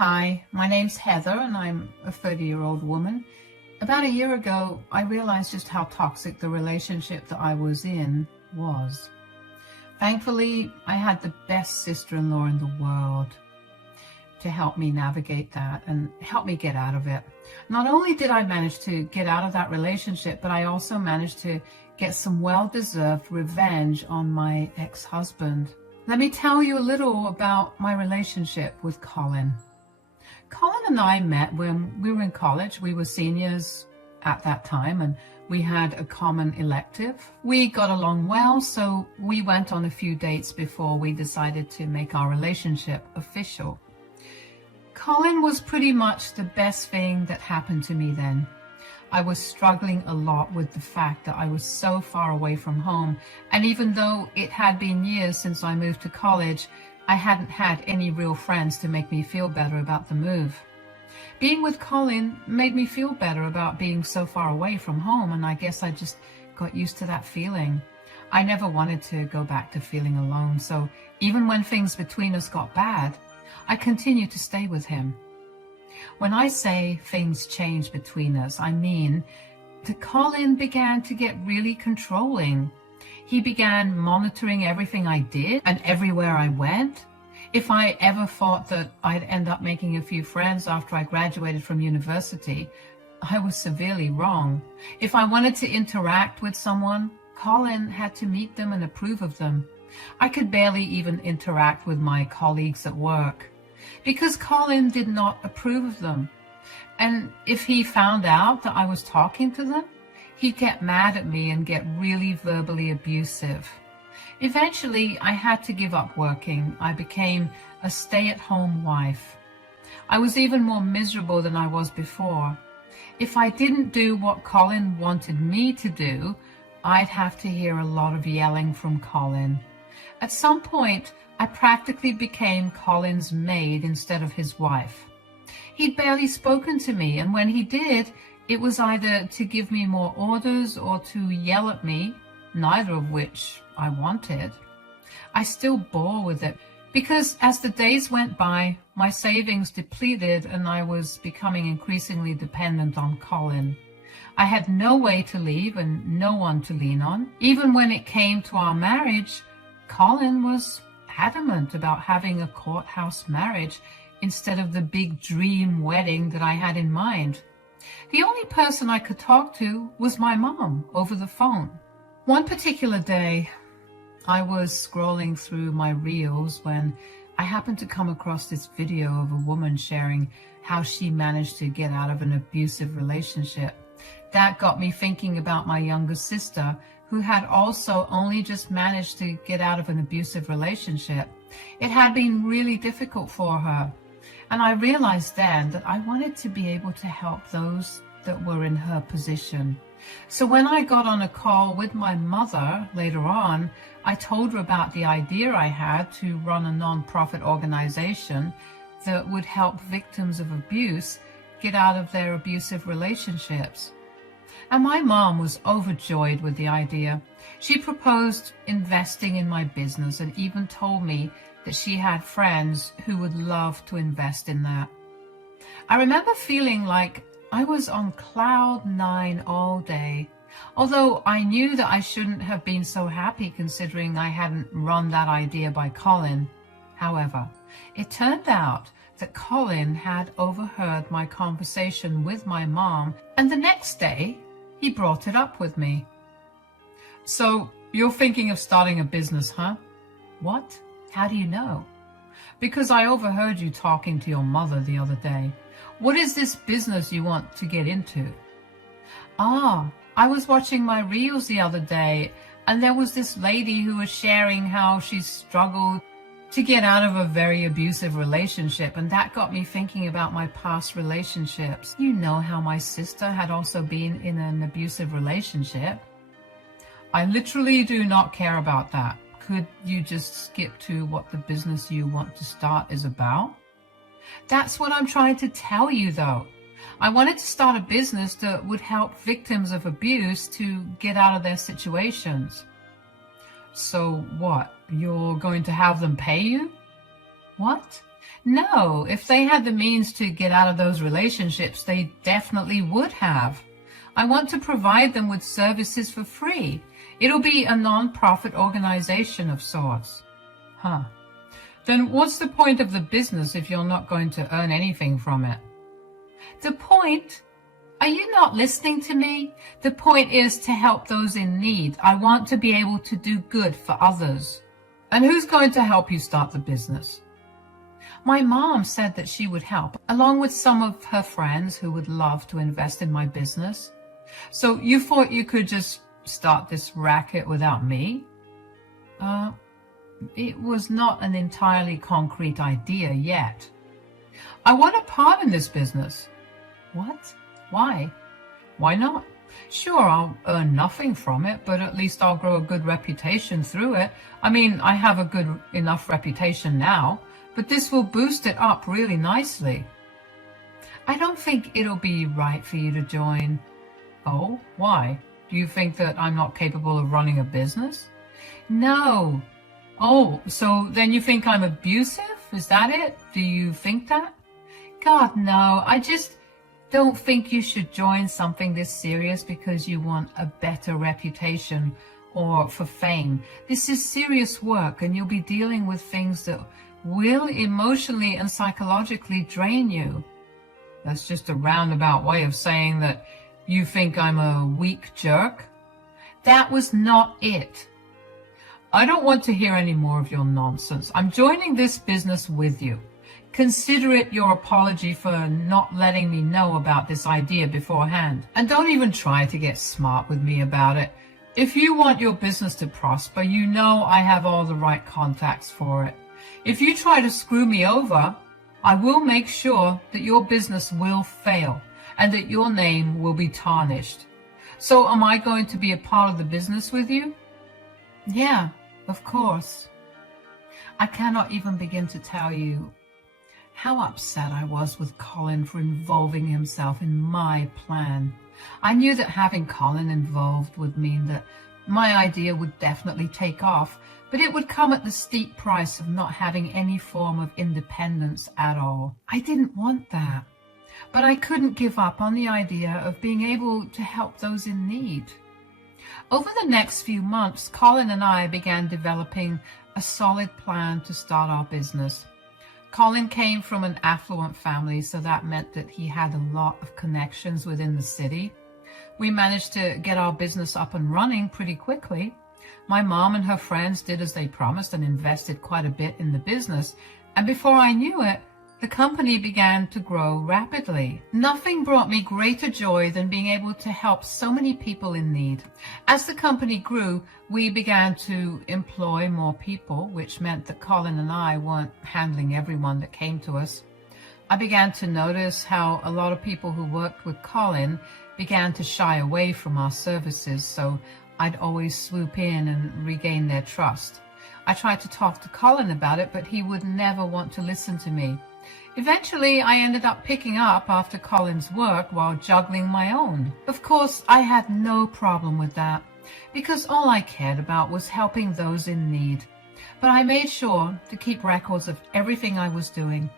Hi, my name's Heather and I'm a 30-year-old woman. About a year ago, I realized just how toxic the relationship that I was in was. Thankfully, I had the best sister-in-law in the world to help me navigate that and help me get out of it. Not only did I manage to get out of that relationship, but I also managed to get some well-deserved revenge on my ex-husband. Let me tell you a little about my relationship with Colin. Colin and I met when we were in college. We were seniors at that time and we had a common elective. We got along well, so we went on a few dates before we decided to make our relationship official. Colin was pretty much the best thing that happened to me then. I was struggling a lot with the fact that I was so far away from home, and even though it had been years since I moved to college, I hadn't had any real friends to make me feel better about the move. Being with Colin made me feel better about being so far away from home, and I guess I just got used to that feeling. I never wanted to go back to feeling alone, so even when things between us got bad, I continued to stay with him. When I say things changed between us, I mean that Colin began to get really controlling. He began monitoring everything I did and everywhere I went. If I ever thought that I'd end up making a few friends after I graduated from university, I was severely wrong. If I wanted to interact with someone, Colin had to meet them and approve of them. I could barely even interact with my colleagues at work because Colin did not approve of them. And if he found out that I was talking to them, he'd get mad at me and get really verbally abusive. Eventually, I had to give up working. I became a stay-at-home wife. I was even more miserable than I was before. If I didn't do what Colin wanted me to do, I'd have to hear a lot of yelling from Colin. At some point, I practically became Colin's maid instead of his wife. He'd barely spoken to me, and when he did, it was either to give me more orders or to yell at me, neither of which I wanted. I still bore with it because as the days went by, my savings depleted and I was becoming increasingly dependent on Colin. I had no way to leave and no one to lean on. Even when it came to our marriage, Colin was adamant about having a courthouse marriage instead of the big dream wedding that I had in mind. The only person I could talk to was my mom over the phone. One particular day, I was scrolling through my reels when I happened to come across this video of a woman sharing how she managed to get out of an abusive relationship. That got me thinking about my younger sister, who had also only just managed to get out of an abusive relationship. It had been really difficult for her. And I realized then that I wanted to be able to help those that were in her position. So when I got on a call with my mother later on, I told her about the idea I had to run a non-profit organization that would help victims of abuse get out of their abusive relationships. And my mom was overjoyed with the idea. She proposed investing in my business and even told me that she had friends who would love to invest in that. I remember feeling like I was on cloud 9 all day, although I knew that I shouldn't have been so happy considering I hadn't run that idea by Colin. However, it turned out that Colin had overheard my conversation with my mom, and the next day he brought it up with me. So, you're thinking of starting a business, huh? What? How do you know? Because I overheard you talking to your mother the other day. What is this business you want to get into? I was watching my reels the other day, and there was this lady who was sharing how she struggled to get out of a very abusive relationship, and that got me thinking about my past relationships. You know how my sister had also been in an abusive relationship. I literally do not care about that. Could you just skip to what the business you want to start is about? That's what I'm trying to tell you, though. I wanted to start a business that would help victims of abuse to get out of their situations. So what? You're going to have them pay you? What? No, if they had the means to get out of those relationships, they definitely would have. I want to provide them with services for free. It'll be a non-profit organization of sorts. Huh. Then what's the point of the business if you're not going to earn anything from it? The point? Are you not listening to me? The point is to help those in need. I want to be able to do good for others. And who's going to help you start the business? My mom said that she would help, along with some of her friends who would love to invest in my business. So you thought you could just start this racket without me? It was not an entirely concrete idea yet. I want a part in this business. What? Why? Why not? Sure, I'll earn nothing from it, but at least I'll grow a good reputation through it. I mean, I have a good enough reputation now, but this will boost it up really nicely. I don't think it'll be right for you to join. Oh, why? Do you think that I'm not capable of running a business? No. Oh, so then you think I'm abusive? Is that it? Do you think that? God, no. I just don't think you should join something this serious because you want a better reputation or for fame. This is serious work, and you'll be dealing with things that will emotionally and psychologically drain you. That's just a roundabout way of saying that you think I'm a weak jerk. That was not it. I don't want to hear any more of your nonsense. I'm joining this business with you. Consider it your apology for not letting me know about this idea beforehand. And don't even try to get smart with me about it. If you want your business to prosper, you know I have all the right contacts for it. If you try to screw me over, I will make sure that your business will fail and that your name will be tarnished. So am I going to be a part of the business with you? Yeah, of course. I cannot even begin to tell you how upset I was with Colin for involving himself in my plan. I knew that having Colin involved would mean that my idea would definitely take off, but it would come at the steep price of not having any form of independence at all. I didn't want that, but I couldn't give up on the idea of being able to help those in need. Over the next few months, Colin and I began developing a solid plan to start our business. Colin came from an affluent family, so that meant that he had a lot of connections within the city. We managed to get our business up and running pretty quickly. My mom and her friends did as they promised and invested quite a bit in the business, and before I knew it, the company began to grow rapidly. Nothing brought me greater joy than being able to help so many people in need. As the company grew, we began to employ more people, which meant that Colin and I weren't handling everyone that came to us. I began to notice how a lot of people who worked with Colin began to shy away from our services, so I'd always swoop in and regain their trust. I tried to talk to Colin about it, but he would never want to listen to me. Eventually, I ended up picking up after Colin's work while juggling my own. Of course, I had no problem with that, because all I cared about was helping those in need. But I made sure to keep records of everything I was doing.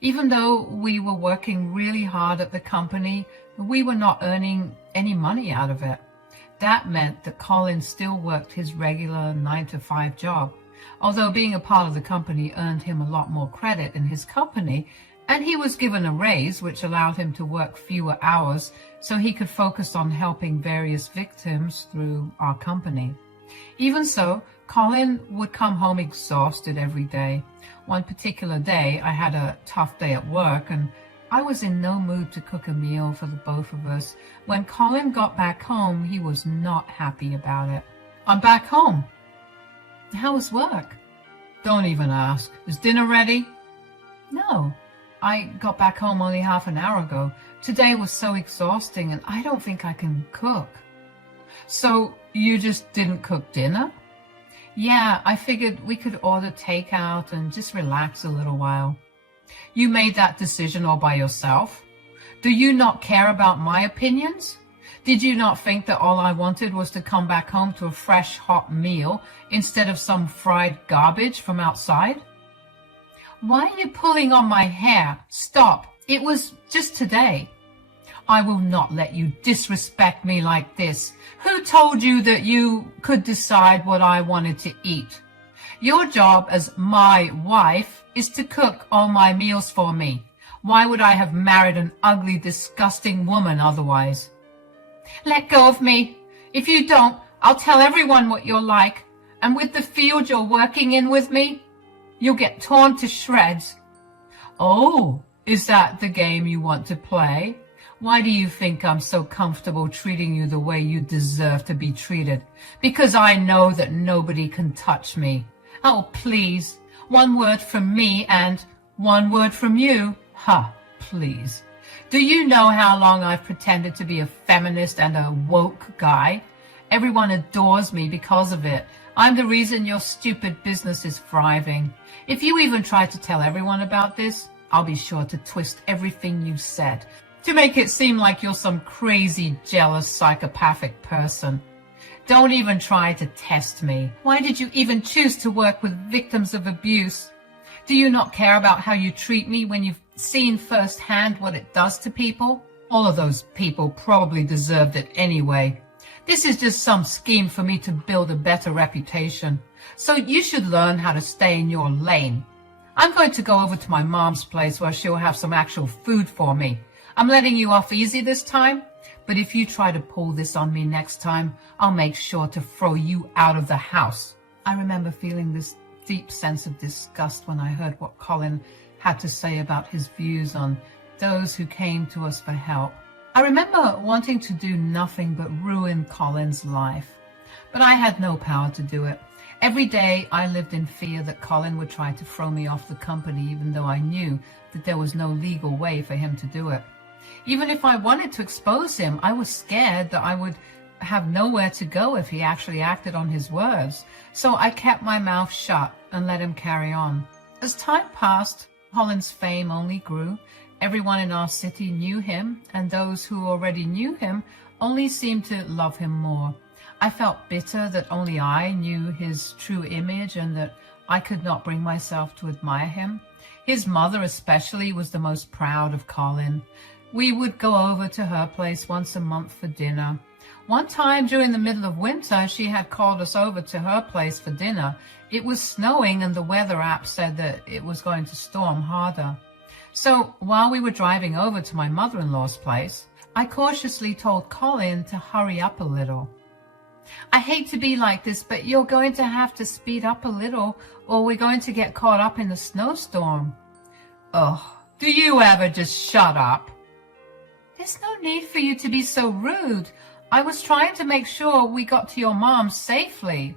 Even though we were working really hard at the company, we were not earning any money out of it. That meant that Colin still worked his regular 9-to-5 job, although being a part of the company earned him a lot more credit in his company, and he was given a raise which allowed him to work fewer hours so he could focus on helping various victims through our company. Even so, Colin would come home exhausted every day. One particular day, I had a tough day at work, and I was in no mood to cook a meal for the both of us. When Colin got back home, he was not happy about it. I'm back home. How was work? Don't even ask. Is dinner ready? No. I got back home only half an hour ago. Today was so exhausting, and I don't think I can cook. So you just didn't cook dinner? Yeah, I figured we could order takeout and just relax a little while. You made that decision all by yourself? Do you not care about my opinions? Did you not think that all I wanted was to come back home to a fresh, hot meal instead of some fried garbage from outside? Why are you pulling on my hair? Stop. It was just today. I will not let you disrespect me like this. Who told you that you could decide what I wanted to eat? Your job as my wife is to cook all my meals for me. Why would I have married an ugly, disgusting woman otherwise? Let go of me. If you don't, I'll tell everyone what you're like. And with the field you're working in with me, you'll get torn to shreds. Oh, is that the game you want to play? Why do you think I'm so comfortable treating you the way you deserve to be treated? Because I know that nobody can touch me. Oh, please. One word from me and one word from you. Ha, please. Do you know how long I've pretended to be a feminist and a woke guy? Everyone adores me because of it. I'm the reason your stupid business is thriving. If you even try to tell everyone about this, I'll be sure to twist everything you said to make it seem like you're some crazy, jealous, psychopathic person. Don't even try to test me. Why did you even choose to work with victims of abuse? Do you not care about how you treat me when you've seen firsthand what it does to people? All of those people probably deserved it anyway. This is just some scheme for me to build a better reputation. So you should learn how to stay in your lane. I'm going to go over to my mom's place where she'll have some actual food for me. I'm letting you off easy this time, but if you try to pull this on me next time, I'll make sure to throw you out of the house. I remember feeling this deep sense of disgust when I heard what Colin had to say about his views on those who came to us for help. I remember wanting to do nothing but ruin Colin's life, but I had no power to do it. Every day I lived in fear that Colin would try to throw me off the company, even though I knew that there was no legal way for him to do it. Even if I wanted to expose him, I was scared that I would have nowhere to go if he actually acted on his words. So I kept my mouth shut and let him carry on. As time passed, Colin's fame only grew. Everyone in our city knew him, and those who already knew him only seemed to love him more. I felt bitter that only I knew his true image and that I could not bring myself to admire him. His mother especially was the most proud of Colin. We would go over to her place once a month for dinner. One time during the middle of winter, she had called us over to her place for dinner. It was snowing and the weather app said that it was going to storm harder. So while we were driving over to my mother-in-law's place, I cautiously told Colin to hurry up a little. I hate to be like this, but you're going to have to speed up a little or we're going to get caught up in the snowstorm. Oh, do you ever just shut up? There's no need for you to be so rude. I was trying to make sure we got to your mom safely.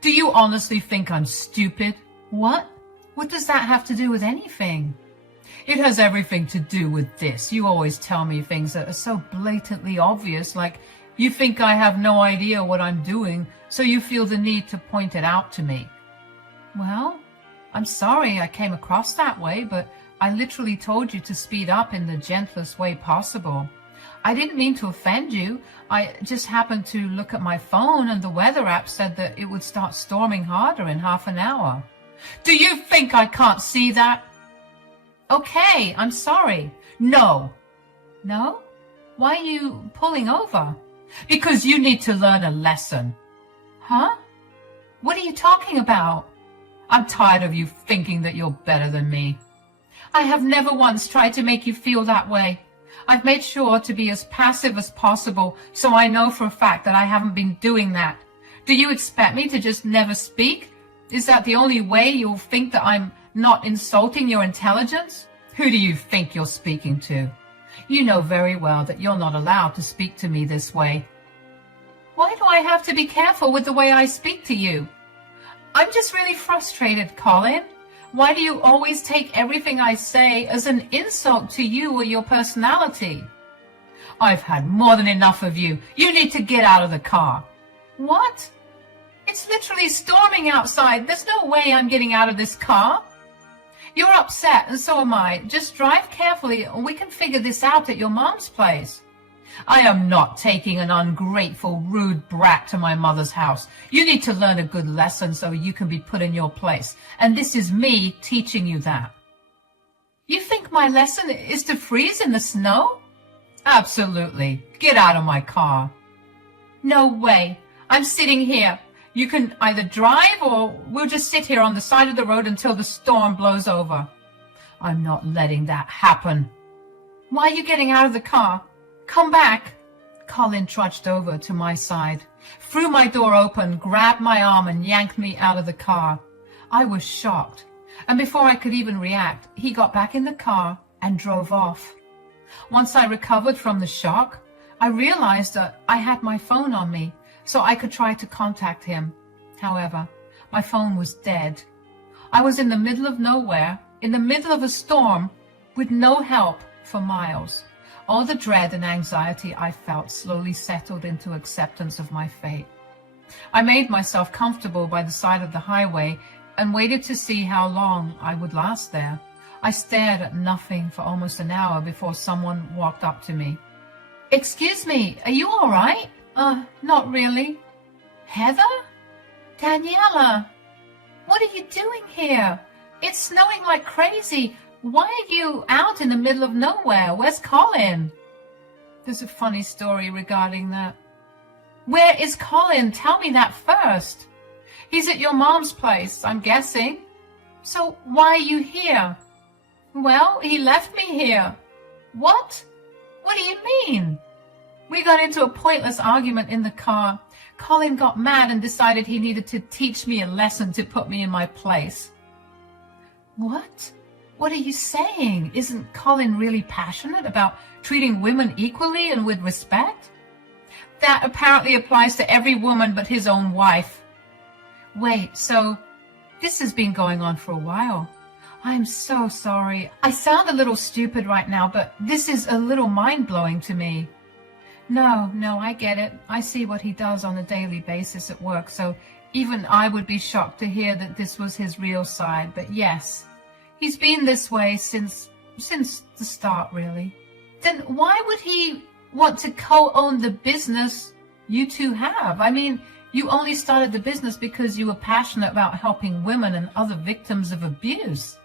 Do you honestly think I'm stupid? What? What does that have to do with anything? It has everything to do with this. You always tell me things that are so blatantly obvious, like you think I have no idea what I'm doing, so you feel the need to point it out to me. Well, I'm sorry I came across that way, but I literally told you to speed up in the gentlest way possible. I didn't mean to offend you. I just happened to look at my phone and the weather app said that it would start storming harder in half an hour. Do you think I can't see that? Okay, I'm sorry. No. No? Why are you pulling over? Because you need to learn a lesson. Huh? What are you talking about? I'm tired of you thinking that you're better than me. I have never once tried to make you feel that way. I've made sure to be as passive as possible, so I know for a fact that I haven't been doing that. Do you expect me to just never speak? Is that the only way you'll think that I'm not insulting your intelligence? Who do you think you're speaking to? You know very well that you're not allowed to speak to me this way. Why do I have to be careful with the way I speak to you? I'm just really frustrated, Colin. Why do you always take everything I say as an insult to you or your personality? I've had more than enough of you. You need to get out of the car. What? It's literally storming outside. There's no way I'm getting out of this car. You're upset, and so am I. Just drive carefully, and we can figure this out at your mom's place. I am not taking an ungrateful, rude brat to my mother's house. You need to learn a good lesson so you can be put in your place. And this is me teaching you that. You think my lesson is to freeze in the snow? Absolutely. Get out of my car. No way. I'm sitting here. You can either drive or we'll just sit here on the side of the road until the storm blows over. I'm not letting that happen. Why are you getting out of the car? Come back. Colin trudged over to my side, threw my door open, grabbed my arm and yanked me out of the car. I was shocked, and before I could even react, he got back in the car and drove off. Once I recovered from the shock, I realized that I had my phone on me, so I could try to contact him. However, my phone was dead. I was in the middle of nowhere, in the middle of a storm, with no help for miles. All the dread and anxiety I felt slowly settled into acceptance of my fate. I made myself comfortable by the side of the highway and waited to see how long I would last there. I stared at nothing for almost an hour before someone walked up to me. Excuse me, are you all right? Not really. Heather? Daniela? What are you doing here? It's snowing like crazy. Why are you out in the middle of nowhere? Where's Colin? There's a funny story regarding that. Where is Colin? Tell me that first. He's at your mom's place, I'm guessing. So why are you here? Well, he left me here. What? What do you mean? We got into a pointless argument in the car. Colin got mad and decided he needed to teach me a lesson to put me in my place. What? What are you saying? Isn't Colin really passionate about treating women equally and with respect? That apparently applies to every woman but his own wife. Wait, so this has been going on for a while. I'm so sorry. I sound a little stupid right now, but this is a little mind-blowing to me. No, I get it. I see what he does on a daily basis at work, so even I would be shocked to hear that this was his real side. But yes, he's been this way since the start, really. Then why would he want to co-own the business you two have? I mean, you only started the business because you were passionate about helping women and other victims of abuse.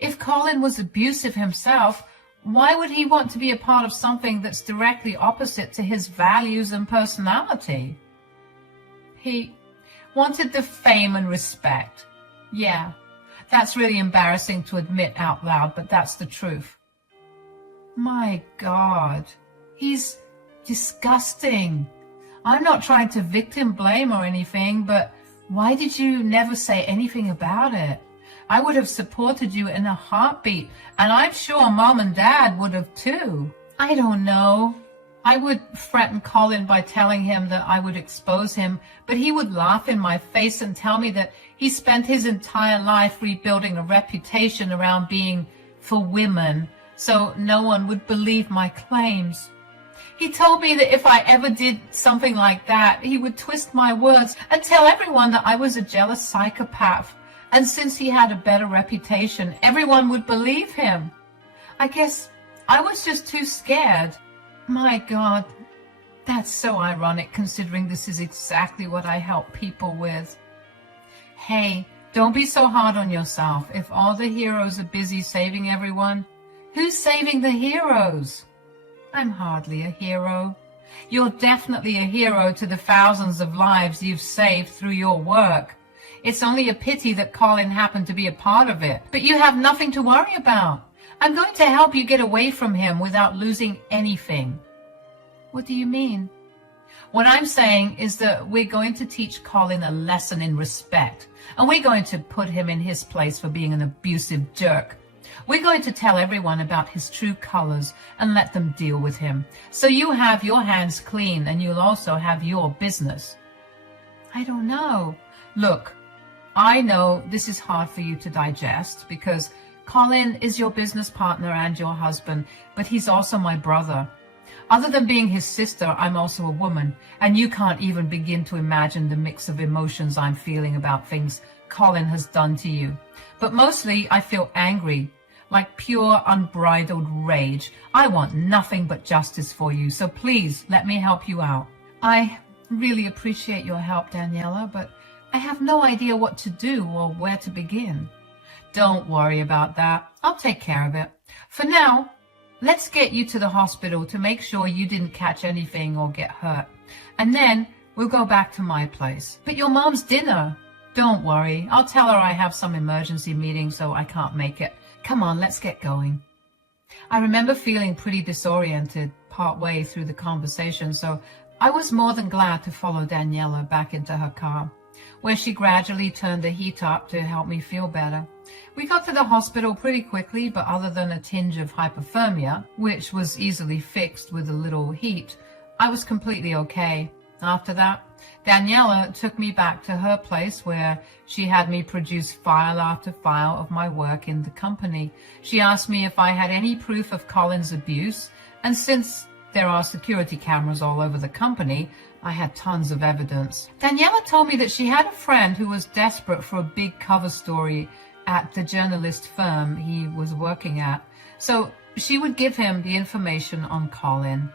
If Colin was abusive himself, why would he want to be a part of something that's directly opposite to his values and personality? He wanted the fame and respect. Yeah, that's really embarrassing to admit out loud, but that's the truth. My God, he's disgusting. I'm not trying to victim blame or anything, but why did you never say anything about it? I would have supported you in a heartbeat, and I'm sure Mom and Dad would have too. I don't know. I would threaten Colin by telling him that I would expose him, but he would laugh in my face and tell me that he spent his entire life rebuilding a reputation around being for women, so no one would believe my claims. He told me that if I ever did something like that, he would twist my words and tell everyone that I was a jealous psychopath. And since he had a better reputation, everyone would believe him. I guess I was just too scared. My God, that's so ironic considering this is exactly what I help people with. Hey, don't be so hard on yourself. If all the heroes are busy saving everyone, who's saving the heroes? I'm hardly a hero. You're definitely a hero to the thousands of lives you've saved through your work. It's only a pity that Colin happened to be a part of it. But you have nothing to worry about. I'm going to help you get away from him without losing anything. What do you mean? What I'm saying is that we're going to teach Colin a lesson in respect. And we're going to put him in his place for being an abusive jerk. We're going to tell everyone about his true colors and let them deal with him. So you have your hands clean and you'll also have your business. I don't know. Look, I know this is hard for you to digest because Colin is your business partner and your husband, but he's also my brother. Other than being his sister, I'm also a woman, and you can't even begin to imagine the mix of emotions I'm feeling about things Colin has done to you. But mostly I feel angry. like pure unbridled rage. I want nothing but justice for you, so please let me help you out. I really appreciate your help, Daniela, but I have no idea what to do or where to begin. Don't worry about that. I'll take care of it. For now, let's get you to the hospital to make sure you didn't catch anything or get hurt. And then we'll go back to my place. But your mom's dinner. Don't worry. I'll tell her I have some emergency meeting, so I can't make it. Come on, let's get going. I remember feeling pretty disoriented partway through the conversation, so I was more than glad to follow Daniela back into her car, where she gradually turned the heat up to help me feel better. We got to the hospital pretty quickly, but other than a tinge of hypothermia, which was easily fixed with a little heat, I was completely okay. After that, Daniela took me back to her place where she had me produce file after file of my work in the company. She asked me if I had any proof of Colin's abuse, and since there are security cameras all over the company, I had tons of evidence. Daniela told me that she had a friend who was desperate for a big cover story at the journalist firm he was working at, so she would give him the information on Colin.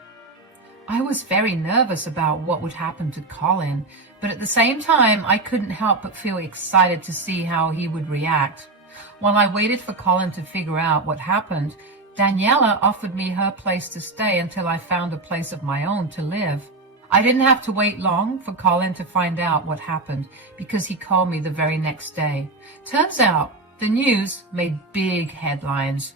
I was very nervous about what would happen to Colin, but at the same time, I couldn't help but feel excited to see how he would react. While I waited for Colin to figure out what happened, Daniela offered me her place to stay until I found a place of my own to live. I didn't have to wait long for Colin to find out what happened because he called me the very next day. Turns out the news made big headlines.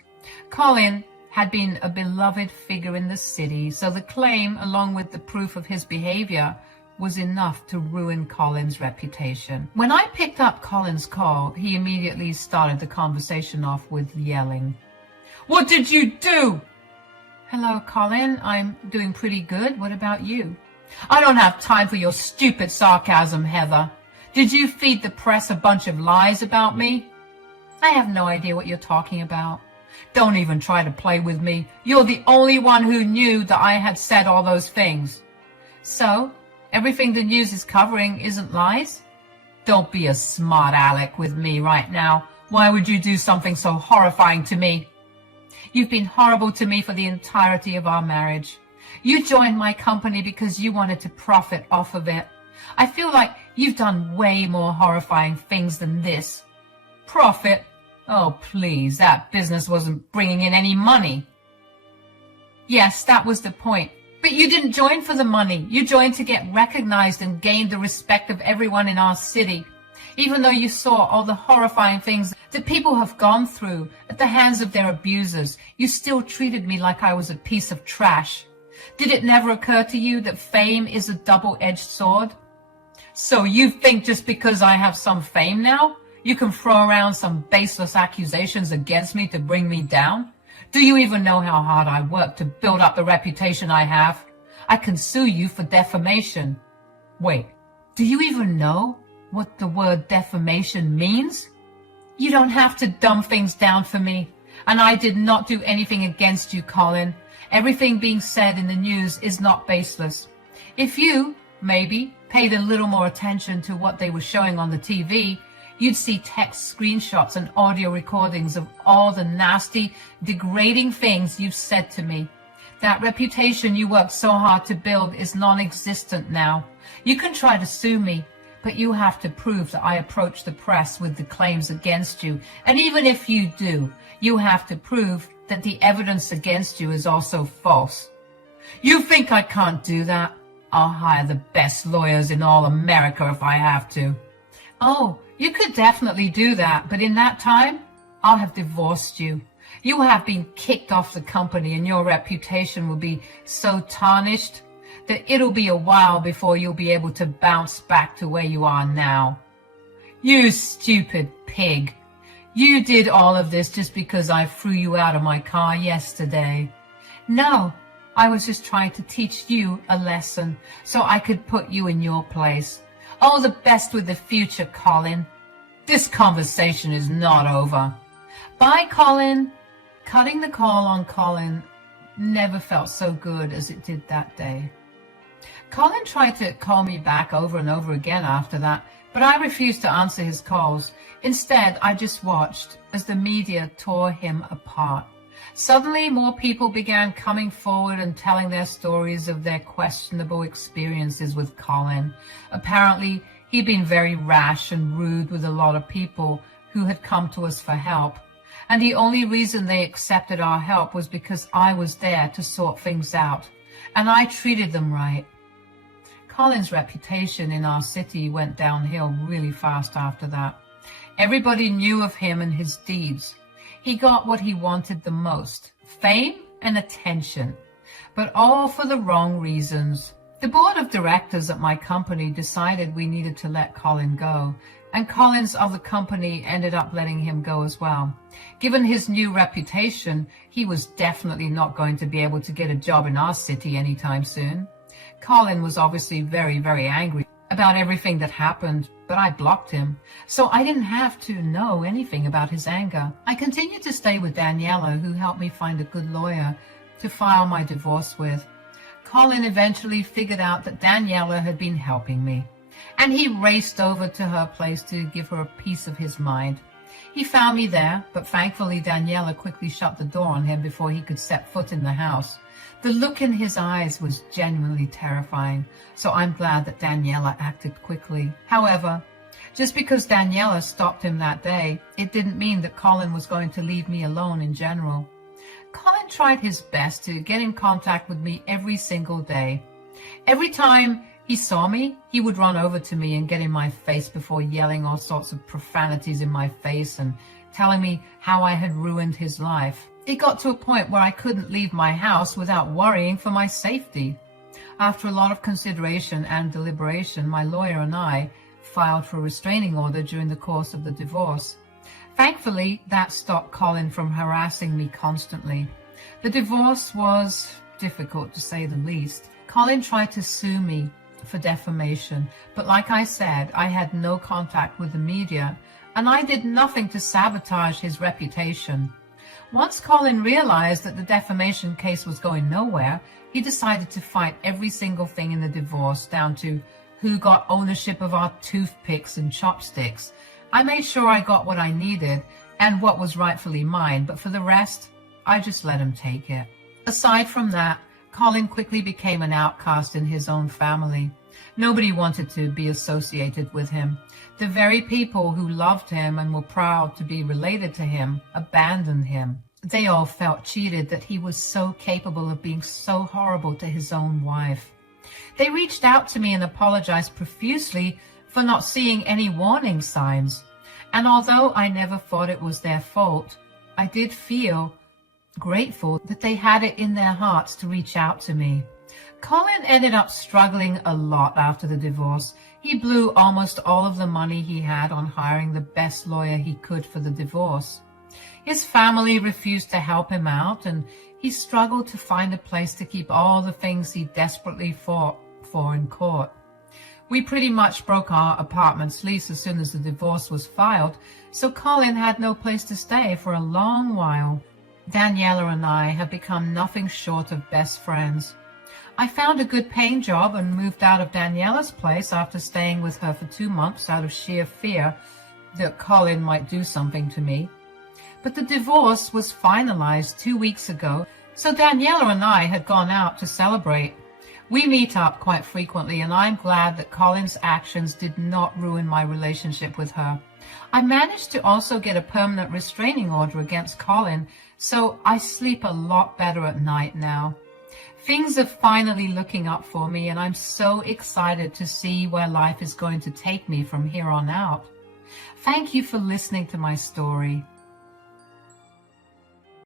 Colin had been a beloved figure in the city, so the claim, along with the proof of his behavior, was enough to ruin Colin's reputation. When I picked up Colin's call, he immediately started the conversation off with yelling. "What did you do?" "Hello, Colin. I'm doing pretty good. What about you?" "I don't have time for your stupid sarcasm, Heather. Did you feed the press a bunch of lies about me?" "I have no idea what you're talking about." "Don't even try to play with me. You're the only one who knew that I had said all those things." "So, everything the news is covering isn't lies?" "Don't be a smart aleck with me right now. Why would you do something so horrifying to me?" "You've been horrible to me for the entirety of our marriage. You joined my company because you wanted to profit off of it. I feel like you've done way more horrifying things than this." "Profit? Oh, please, that business wasn't bringing in any money." "Yes, that was the point. But you didn't join for the money. You joined to get recognized and gain the respect of everyone in our city. Even though you saw all the horrifying things that people have gone through at the hands of their abusers, you still treated me like I was a piece of trash. Did it never occur to you that fame is a double-edged sword? So you think just because I have some fame now, you can throw around some baseless accusations against me to bring me down? Do you even know how hard I worked to build up the reputation I have? I can sue you for defamation." "Wait, do you even know what the word defamation means?" "You don't have to dumb things down for me. And I did not do anything against you, Colin. Everything being said in the news is not baseless. If you, maybe, paid a little more attention to what they were showing on the TV, you'd see text screenshots and audio recordings of all the nasty, degrading things you've said to me. That reputation you worked so hard to build is non-existent now. You can try to sue me, but you have to prove that I approached the press with the claims against you. And even if you do, you have to prove that the evidence against you is also false." "You think I can't do that? I'll hire the best lawyers in all America if I have to." "Oh, you could definitely do that, but in that time, I'll have divorced you. You will have been kicked off the company and your reputation will be so tarnished that it'll be a while before you'll be able to bounce back to where you are now." "You stupid pig. You did all of this just because I threw you out of my car yesterday." "No, I was just trying to teach you a lesson so I could put you in your place. All the best with the future, Colin." "This conversation is not over." "Bye, Colin." Cutting the call on Colin never felt so good as it did that day. Colin tried to call me back over and over again after that, But I refused to answer his calls. Instead, I just watched as the media tore him apart. Suddenly, more people began coming forward and telling their stories of their questionable experiences with Colin. Apparently, he'd been very rash and rude with a lot of people who had come to us for help. And the only reason they accepted our help was because I was there to sort things out. And I treated them right. Colin's reputation in our city went downhill really fast after that. Everybody knew of him and his deeds. He got what he wanted the most, fame and attention, but all for the wrong reasons. The board of directors at my company decided we needed to let Colin go, and Colin's other company ended up letting him go as well. Given his new reputation, he was definitely not going to be able to get a job in our city anytime soon. Colin was obviously very, very angry about everything that happened, but I blocked him, so I didn't have to know anything about his anger. I continued to stay with Daniela, who helped me find a good lawyer to file my divorce with. Colin eventually figured out that Daniela had been helping me, and he raced over to her place to give her a piece of his mind. He found me there, but thankfully Daniela quickly shut the door on him before he could set foot in the house. The look in his eyes was genuinely terrifying, so I'm glad that Daniela acted quickly. However, just because Daniela stopped him that day, it didn't mean that Colin was going to leave me alone in general. Colin tried his best to get in contact with me every single day. Every time he saw me, he would run over to me and get in my face before yelling all sorts of profanities in my face and telling me how I had ruined his life. It got to a point where I couldn't leave my house without worrying for my safety. After a lot of consideration and deliberation, my lawyer and I filed for a restraining order during the course of the divorce. Thankfully, that stopped Colin from harassing me constantly. The divorce was difficult, to say the least. Colin tried to sue me for defamation, but like I said, I had no contact with the media, and I did nothing to sabotage his reputation. Once Colin realized that the defamation case was going nowhere, he decided to fight every single thing in the divorce, down to who got ownership of our toothpicks and chopsticks. I made sure I got what I needed and what was rightfully mine, but for the rest, I just let him take it. Aside from that, Colin quickly became an outcast in his own family. Nobody wanted to be associated with him. The very people who loved him and were proud to be related to him abandoned him. They all felt cheated that he was so capable of being so horrible to his own wife. They reached out to me and apologized profusely for not seeing any warning signs. And although I never thought it was their fault, I did feel grateful that they had it in their hearts to reach out to me. Colin ended up struggling a lot after the divorce. He blew almost all of the money he had on hiring the best lawyer he could for the divorce. His family refused to help him out, and he struggled to find a place to keep all the things he desperately fought for in court. We pretty much broke our apartment's lease as soon as the divorce was filed, so Colin had no place to stay for a long while. Daniela and I have become nothing short of best friends. I found a good paying job and moved out of Daniela's place after staying with her for 2 months out of sheer fear that Colin might do something to me. But the divorce was finalized 2 weeks ago, so Daniela and I had gone out to celebrate. We meet up quite frequently, and I'm glad that Colin's actions did not ruin my relationship with her. I managed to also get a permanent restraining order against Colin, so I sleep a lot better at night now. Things are finally looking up for me, and I'm so excited to see where life is going to take me from here on out. Thank you for listening to my story.